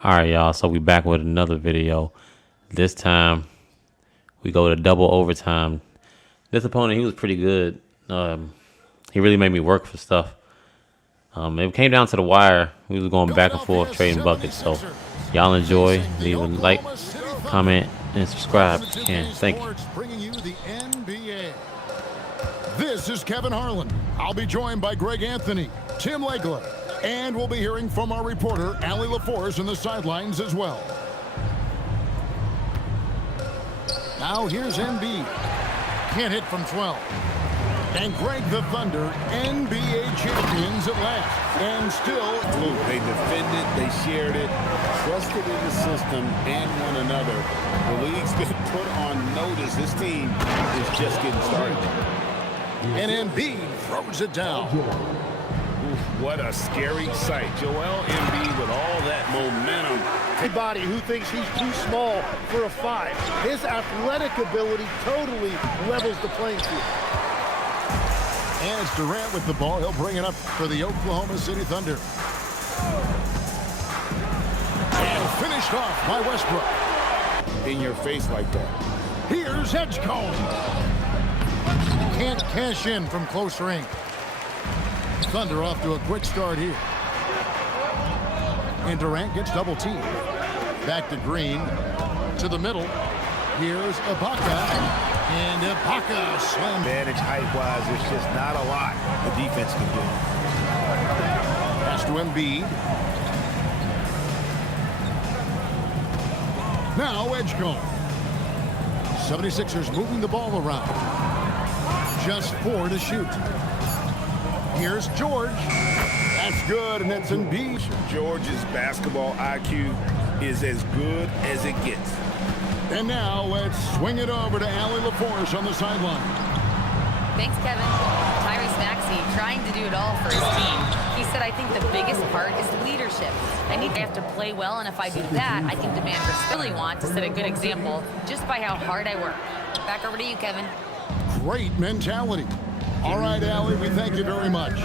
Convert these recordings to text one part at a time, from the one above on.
All right, y'all. So we back with another video. This time we go to double overtime. This opponent, he was pretty good. He really made me work for stuff. It came down to the wire. We was going back and forth trading buckets. So y'all enjoy. Leave a like, comment, and subscribe. And thank you. Bringing you the NBA. This is Kevin Harlan. I'll be joined by Greg Anthony, Tim Legler, and we'll be hearing from our reporter, Allie LaForce, on the sidelines as well. Now here's Embiid. Can't hit from 12. And Greg the Thunder, NBA champions at last. And still, they defended, they shared it, trusted in the system and one another. The league's been put on notice. This team is just getting started. And Embiid throws it down. Oof, what a scary sight. Joel Embiid with all that momentum. Anybody who thinks he's too small for a 5. His athletic ability totally levels the playing field. And it's Durant with the ball. He'll bring it up for the Oklahoma City Thunder. And finished off by Westbrook. In your face like that. Here's Edgecombe. Can't cash in from close range. Thunder off to a quick start here. And Durant gets double teamed. Back to Green. To the middle. Here's Ibaka. And Ibaka slammed. Advantage height-wise, there's just not a lot the defense can do. Pass to Embiid. Now Edgecombe. 76ers moving the ball around. Just 4 to shoot. Here's George. That's good, and that's Embiid. George's basketball IQ is as good as it gets. And now let's swing it over to Allie LaForce on the sideline. Thanks, Kevin. Tyrese Maxey trying to do it all for his team. He said, I think the biggest part is leadership. I have to play well, and if I do that, I can demand respect. I really want to set a good example just by how hard I work. Back over to you, Kevin. Great mentality. All right, Allie, we thank you very much.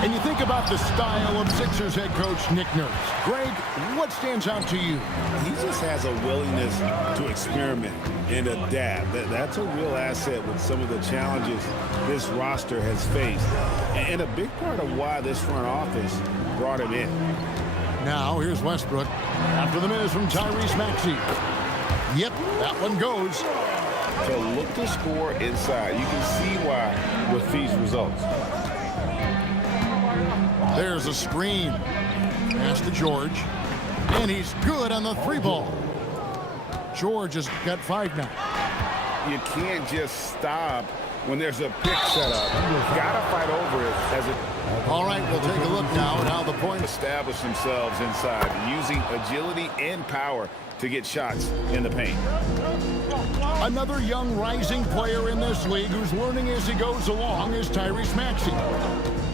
And you think about the style of Sixers head coach Nick Nurse. Greg, what stands out to you? He just has a willingness to experiment and adapt. That's a real asset with some of the challenges this roster has faced. And a big part of why this front office brought him in. Now, here's Westbrook. After the minutes from Tyrese Maxey. Yep, that one goes. To look to score inside, you can see why with these results. There's a screen. Pass to George. And he's good on the 3-ball. George has got 5 now. You can't just stop when there's a pick set up. You've got to fight over it as it. All right, we'll take a look now at how the points establish themselves inside, using agility and power to get shots in the paint. Another young rising player in this league who's learning as he goes along is Tyrese Maxey.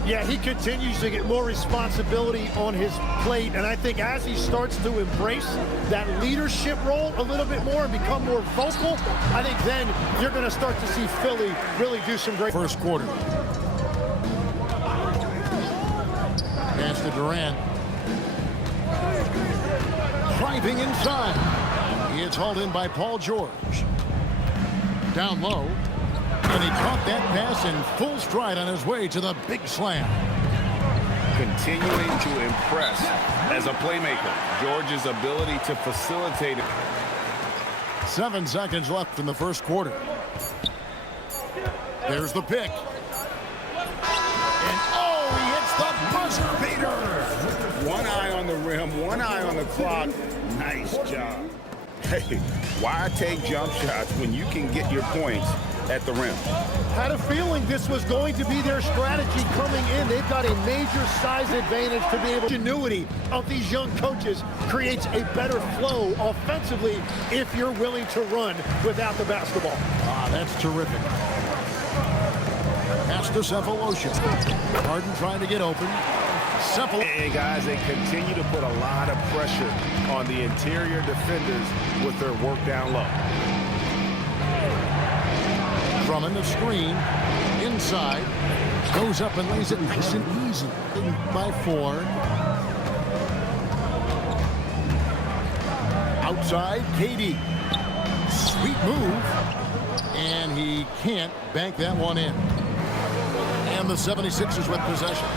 Yeah, he continues to get more responsibility on his plate, and I think as he starts to embrace that leadership role a little bit more and become more vocal, I think then you're going to start to see Philly really do some great. First quarter. Pass to Durant. Driving inside. It's hauled in by Paul George. Down low. And he caught that pass in full stride on his way to the big slam. Continuing to impress as a playmaker. George's ability to facilitate it. 7 seconds left in the first quarter. There's the pick. And oh, he hits the buzzer beater. One eye on the rim, one eye on the clock. Nice job. Hey, why take jump shots when you can get your points at the rim? Had a feeling this was going to be their strategy coming in. They've got a major size advantage to be able. Ingenuity of these young coaches creates a better flow offensively if you're willing to run without the basketball. Ah, that's terrific. Pass to Cephalosha. Harden trying to get open. Hey guys, they continue to put a lot of pressure on the interior defenders with their work down low. Drummond the screen. Inside. Goes up and lays it nice and easy. By 4. outside, KD. Sweet move. And he can't bank that one in. And the 76ers with possession.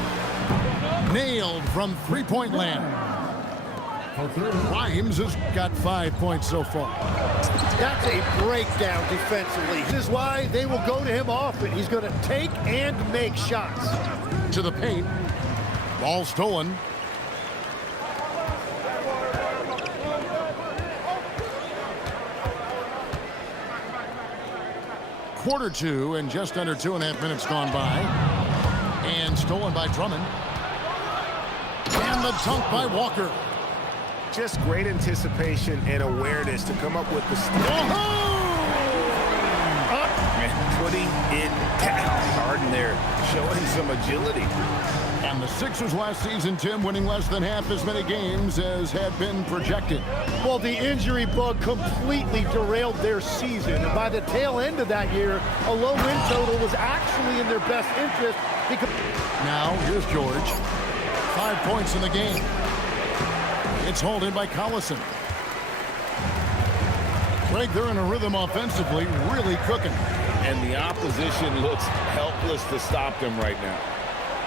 Nailed from three-point land. Grimes has got 5 points so far. That's a breakdown defensively. This is why they will go to him often. He's going to take and make shots. To the paint. Ball stolen. Quarter two and just under 2.5 minutes gone by. And stolen by Drummond. And the dunk by Walker. Just great anticipation and awareness to come up with the and putting it down. Harden there showing some agility. And the Sixers last season, Tim, winning less than half as many games as had been projected. Well, the injury bug completely derailed their season. And by the tail end of that year, a low win total was actually in their best interest. Because now, here's George. 5 points in the game. It's hauled in by Collison. Greg, they're in a rhythm offensively, really cooking. And the opposition looks helpless to stop them right now.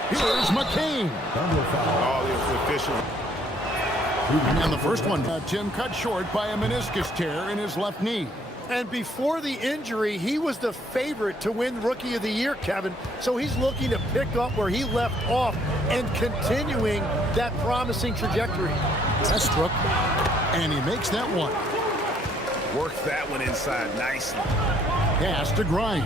Here's McCain. Oh, the official. And the first one, Tim, cut short by a meniscus tear in his left knee. And before the injury, he was the favorite to win Rookie of the Year, Kevin. So he's looking to pick up where he left off and continuing that promising trajectory. Westbrook, and he makes that one. Worked that one inside nicely. Pass to Grimes.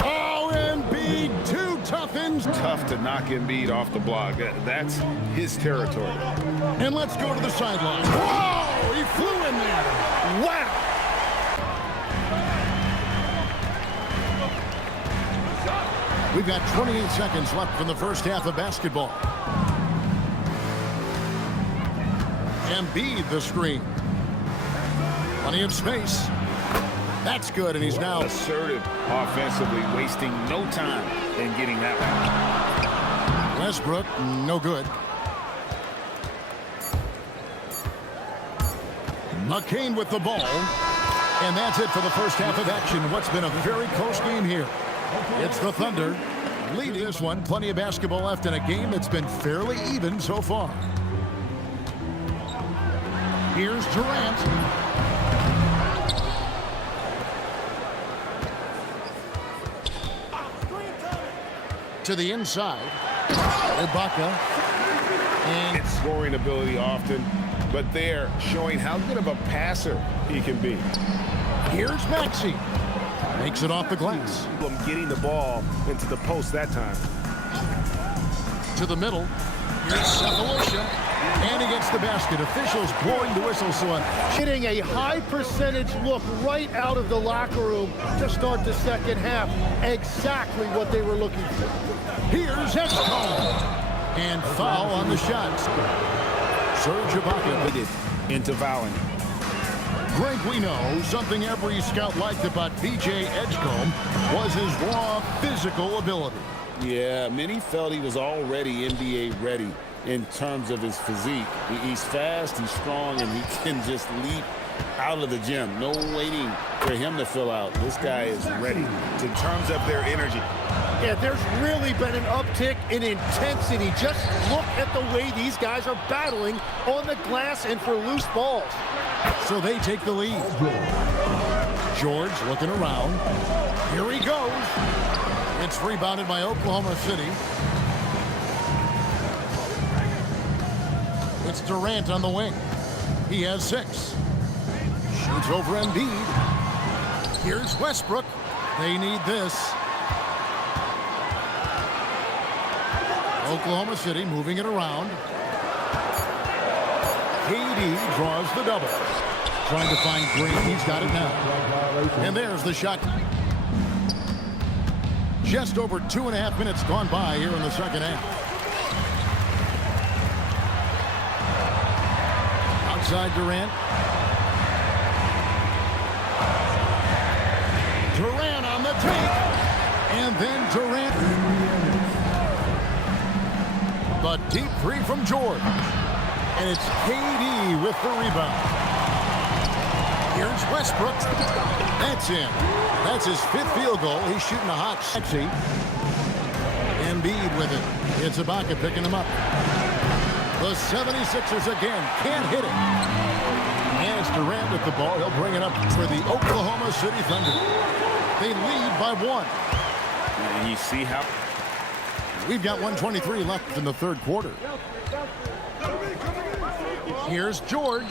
Oh, Embiid, two toughens. Tough to knock Embiid off the block. That's his territory. And let's go to the sideline. Whoa, he flew in there. Wow! We've got 28 seconds left in the first half of basketball. Embiid the screen. Plenty of space. That's good, and he's now assertive offensively, wasting no time in getting that one. Westbrook, no good. McCain with the ball. And that's it for the first half of action. What's been a very close game here. It's the Thunder leading this one. Plenty of basketball left in a game that's been fairly even so far. Here's Durant. To the inside. Ibaka. And it's scoring ability often, but they're showing how good of a passer he can be. Here's Maxey. Makes it off the glass. Getting the ball into the post that time. To the middle. Here's Cephalosha. And he gets the basket. Officials blowing the whistle. So getting a high percentage look right out of the locker room to start the second half. Exactly what they were looking for. Here's Exco. And foul on the shots. Serge Ibaka into fouling. Greg, we know something every scout liked about B.J. Edgecombe was his raw physical ability. Yeah, many felt he was already NBA ready in terms of his physique. He's fast, he's strong, and he can just leap out of the gym. No waiting for him to fill out. This guy is ready. In terms of their energy. Yeah, there's really been an uptick in intensity. Just look at the way these guys are battling on the glass and for loose balls. So they take the lead. George looking around. Here he goes. It's rebounded by Oklahoma City. It's Durant on the wing. He has 6. Shoots over Embiid. Here's Westbrook. They need this. Oklahoma City moving it around. KD draws the double. Trying to find Green. He's got it now. And there's the shot. Just over 2.5 minutes gone by here in the second half. Outside Durant. Durant on the take. And then Durant. The deep three from George. And it's KD with the rebound. Here's Westbrook. That's in. That's his 5th field goal. He's shooting a hot 60. Embiid with it. It's Ibaka picking him up. The 76ers again can't hit it. And it's Durant with the ball. He'll bring it up for the Oklahoma City Thunder. They lead by 1. And you see how We've got 1:23 left in the 3rd quarter. Here's George.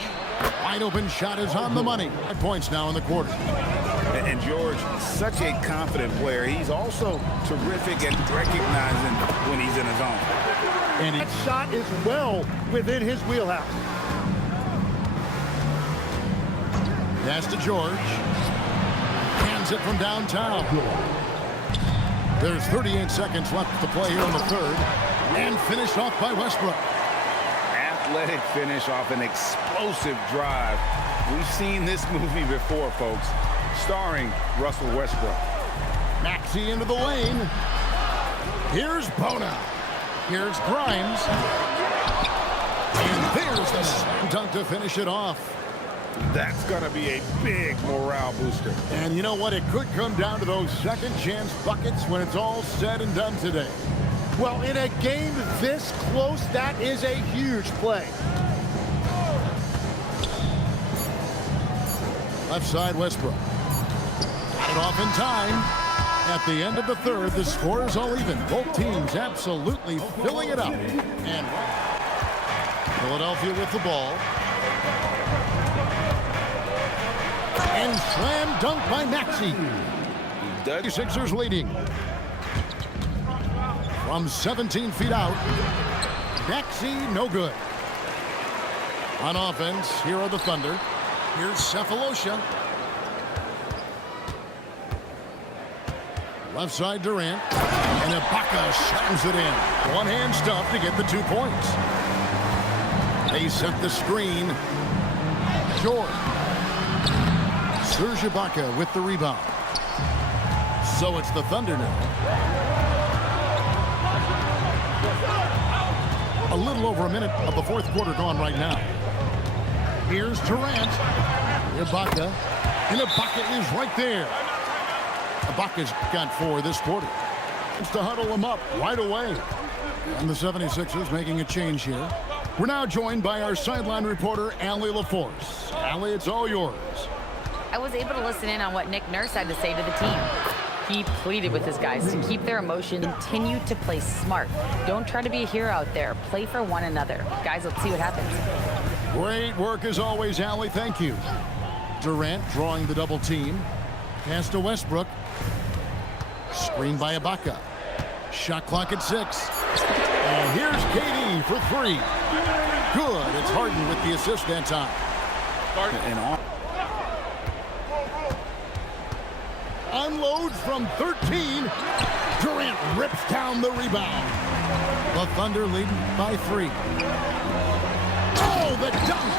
Wide open shot is on the money. 5 points now in the quarter. And George, such a confident player. He's also terrific at recognizing when he's in his zone. And that shot is well within his wheelhouse. Pass to George. Hands it from downtown. There's 38 seconds left to play here in the 3rd. And finished off by Westbrook. Athletic finish off an explosive drive. We've seen this movie before, folks, starring Russell Westbrook. Maxey into the lane. Here's Bona. Here's Grimes. And there's the slam dunk to finish it off. That's going to be a big morale booster. And you know what? It could come down to those second chance buckets when it's all said and done today. Well, in a game this close, that is a huge play. Left side, Westbrook. Got it off in time. At the end of the 3rd, the score is all even. Both teams absolutely filling it up. And Philadelphia with the ball. And slam dunk by Maxey. The Sixers leading. From 17 feet out. Maxey, no good. On offense, here are the Thunder. Here's Cephalosha. Left side, Durant. And Ibaka slams it in. One-hand stuff to get the 2 points. They set the screen. George. Serge Ibaka with the rebound. So it's the Thunder now. A little over a minute of the 4th quarter gone right now. Here's Durant. Ibaka. And Ibaka is right there. Ibaka's got 4 this quarter. It's to huddle him up right away. And the 76ers making a change here. We're now joined by our sideline reporter, Allie LaForce. Allie, it's all yours. I was able to listen in on what Nick Nurse had to say to the team. He pleaded with his guys to keep their emotion, continue to play smart. Don't try to be a hero out there. Play for one another. Guys, let's see what happens. Great work as always, Allie. Thank you. Durant drawing the double team. Pass to Westbrook. Screen by Ibaka. Shot clock at 6. And here's KD for 3. Good. It's Harden with the assist that time. And on. Unloads from 13. Durant rips down the rebound. The Thunder leading by 3. Oh, the dunk!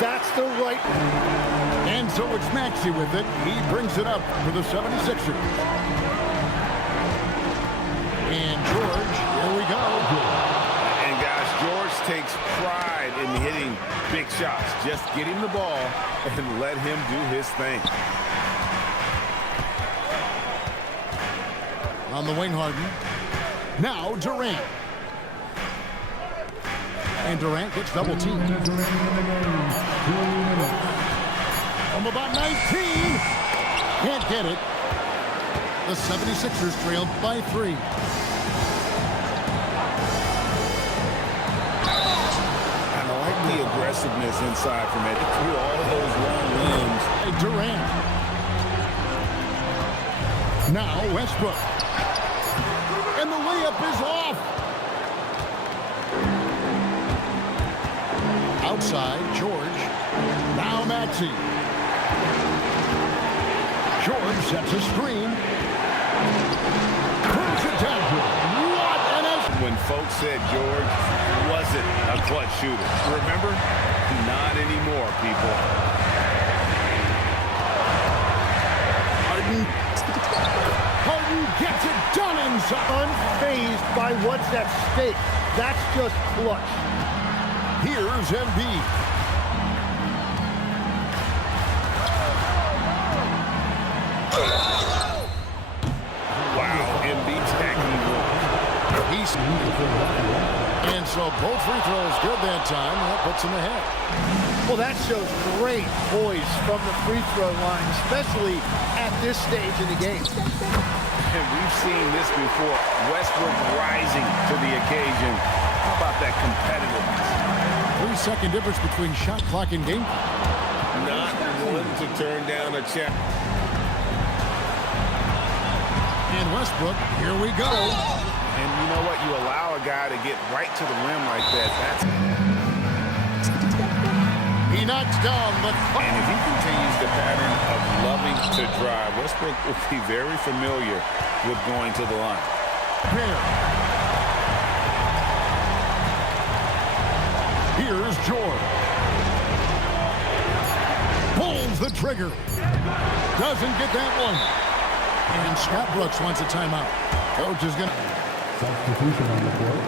That's the right. And so it's Maxey with it. He brings it up for the 76ers. And George, here we go. And guys, George takes pride in hitting big shots. Just get him the ball and let him do his thing. On the wing, Harden. Now Durant. And Durant gets double teamed. From about 19. Can't get it. The 76ers trailed by 3. And I like the aggressiveness inside from it through all those long limbs. Durant. Now Westbrook. And the layup is off. Outside, George. Now Maxey. George sets a screen. Pulls it down. What an assist. When folks said George wasn't a clutch shooter, remember? Not anymore, people. Harden gets it done inside. Unfazed by what's at stake. That's just clutch. Here's Here's Embiid. Wow, Embiid stacking one. He's and so both free throws good that time. That puts him ahead. Well, that shows great poise from the free throw line, especially at this stage in the game. And we've seen this before. Westbrook rising to the occasion. How about that competitiveness? 3-second difference between shot clock and game clock. Not one to turn down a check. And Westbrook, here we go. And you know what? You allow a guy to get right to the rim like that. He knocks down the And if he continues the pattern of loving to drive, Westbrook will be very familiar with going to the line. pair. Here's George. Pulls the trigger. Doesn't get that one. And Scott Brooks wants a timeout. Coach is going to... Substitution on the court.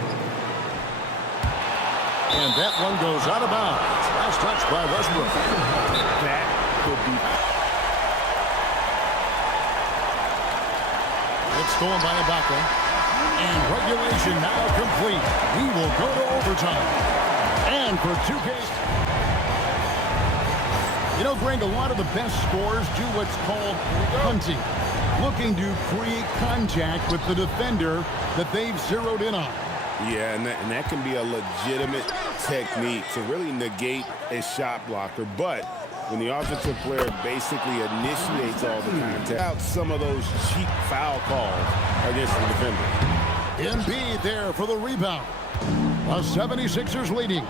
And that one goes out of bounds. Last touch by Westbrook. That could be... It's stolen by Ibaka. And regulation now complete. We will go to overtime. And for 2K... You know, Greg, a lot of the best scorers do what's called hunting. Looking to create contact with the defender that they've zeroed in on. Yeah, and that can be a legitimate technique to really negate a shot blocker. But when the offensive player basically initiates all the contact, out some of those cheap foul calls against the defender. Embiid there for the rebound. The 76ers leading.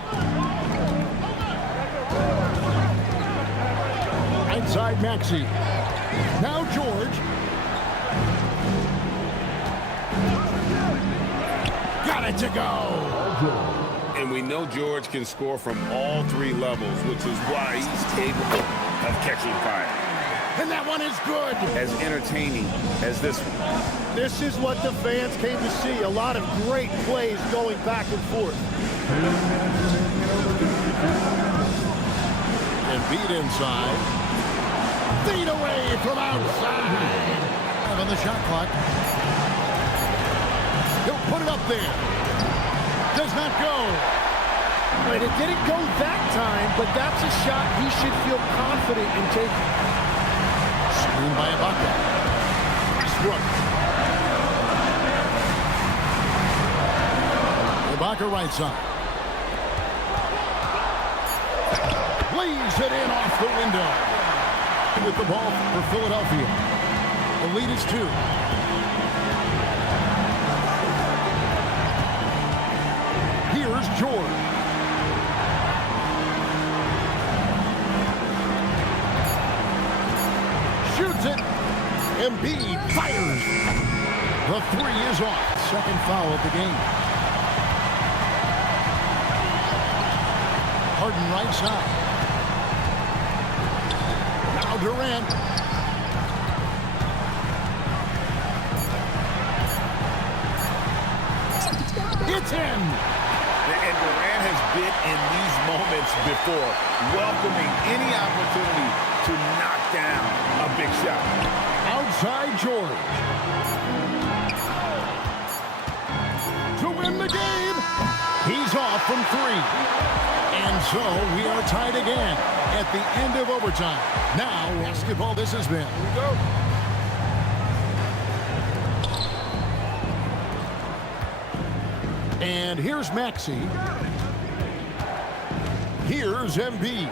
Inside Maxey. Now George. Got it to go. And we know George can score from all three levels, which is why he's capable of catching fire. And that one is good. As entertaining as this one. This is what the fans came to see. A lot of great plays going back and forth. Embiid inside. Feed away from outside. On the shot clock. He'll put it up there. Does not go. Right, it didn't go that time, but that's a shot he should feel confident in taking. Screen by Ibaka. Westbrook. Ibaka right side. Lays it in off the window. With the ball for Philadelphia. The lead is 2. Here's George. Shoots it. Embiid fires. The 3 is off. Second foul of the game. Harden right side. Now Durant. It's in. And Durant has been in these moments before, welcoming any opportunity to knock down a big shot. Outside George. To win the game. He's off from 3. And so we are tied again at the end of overtime. Now, basketball this has been. Here we go. And here's Maxey. Here's Embiid.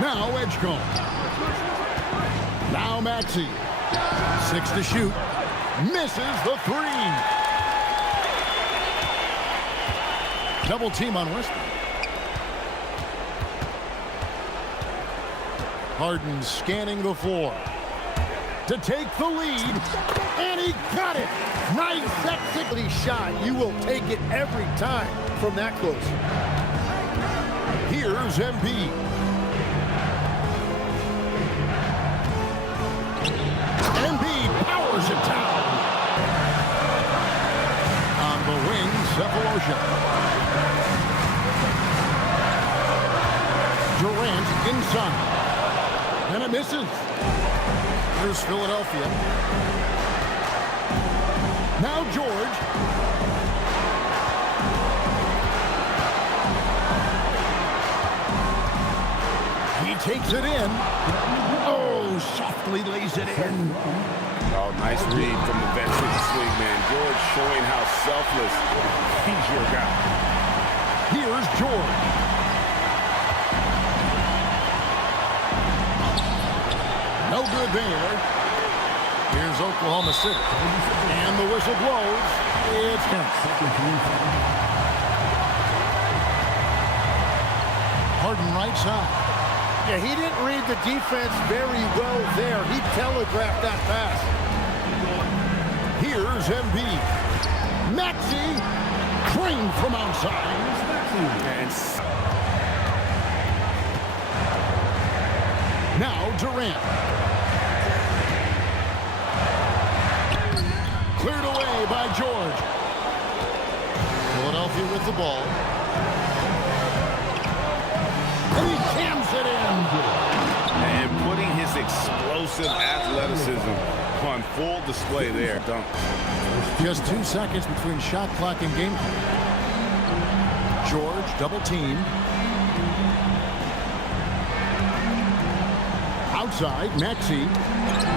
Now Edgecombe. Now Maxey. 6 to shoot. Misses the 3. Double team on Westbrook. Harden scanning the floor to take the lead, and he got it. Nice execution Shot, you will take it every time from that close. Here's Embiid. Embiid powers it down. On the wing, Cephalosha. Durant inside. And it misses. Here's Philadelphia. Now George. He takes it in. Oh, softly lays it in. Oh, nice read from the veteran swingman. George showing how selfless he's your guy. Here's George. No good there. Here's Oklahoma City. And the whistle blows. It's Harden right side. Yeah, he didn't read the defense very well there. He telegraphed that pass. Here's Embiid. Maxey. Crane from outside. And Now Durant. Cleared away by George. Philadelphia with the ball. And he jams it in. and putting his explosive athleticism on full display there. Dunk. Just 2 seconds between shot clock and game clock. George double team. Outside, Maxey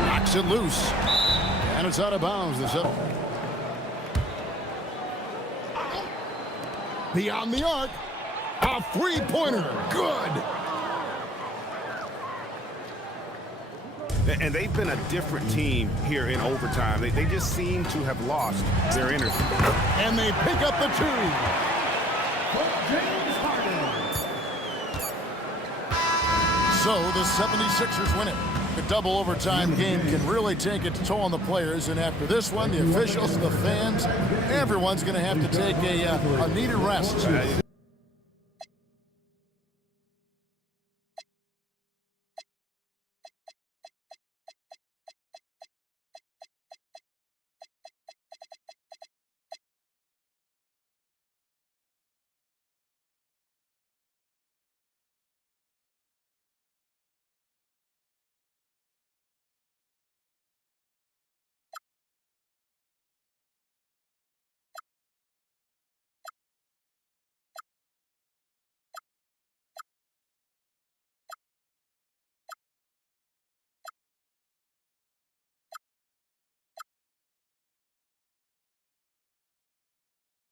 knocks it loose. And it's out of bounds. This up. Beyond the arc. A three-pointer. Good. And they've been a different team here in overtime. They just seem to have lost their energy. And they pick up the two. So the 76ers win it. The double overtime game can really take its toll on the players, and after this one, the officials, the fans, everyone's going to have to take a needed rest.